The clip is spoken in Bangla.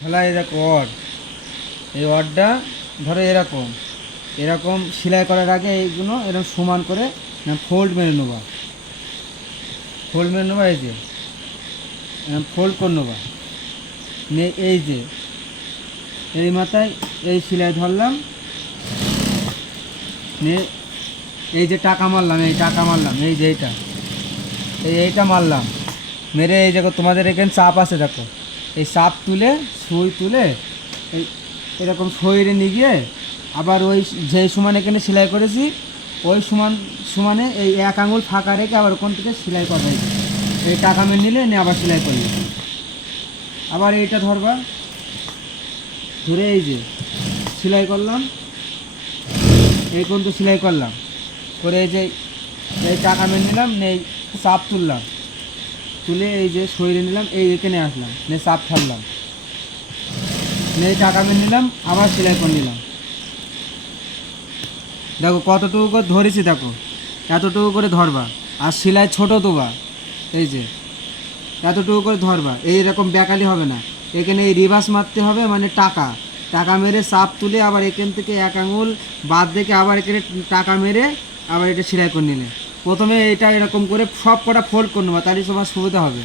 তাহলে এই দেখো এই অরটা ধরো এরকম এরকম সেলাই করার আগে এইগুলো এরকম সমান করে ফোল্ড মেরে নেবা, ফোল্ড মেরে নেবা, এই যে ফোল্ড করে নেবা, এই যে এই মাথায় এই সেলাই ধরলাম, এই যে টাকা মারলাম, এই টাকা মারলাম, এই যে এইটা মারলাম, মেরে এই দেখো তোমাদের এখানে চাপ আছে, দেখো এই চাপ তুলে সুই তুলে এই এরকম সইরে নিয়ে গিয়ে আবার ওই যেই সমান এখানে সেলাই করেছি ওই সমানে এই এক আঙুল ফাঁকা রেখে আবার ওখান থেকে সেলাই করবে, এই টাকা মেরে নিলে নিয়ে আবার সেলাই করলে, আবার এইটা ধরবা, ধরে এই যে সেলাই করলাম, এই পর্যন্ত সেলাই করলাম করে এই যে এই টাকা মেরে নিলাম, এই চাপ তুললাম, তুলে এই যে সইরে নিলাম, এই এখানে আসলাম, চাপ ছাড়লাম, এই টাকা মেরে নিলাম, আবার সেলাই করে নিলাম। দেখো কতটুকু করে ধরেছি, দেখো এতটুকু করে ধরবা, আর সেলাই ছোটো দেবা, এই যে এতটুকু করে ধরবা, এইরকম ব্যাকালি হবে না, এখানে এই রিভার্স মারতে হবে, মানে টাকা মেরে চাপ তুলে আবার এখান থেকে এক আঙুল বাদ দেখে আবার এখানে টাকা মেরে আবার এটা সেলাই করে নিলে, প্রথমে এটা এরকম করে সব কটা ফোল্ড করে নেবা, তাহলে তোমার সুবিধা হবে।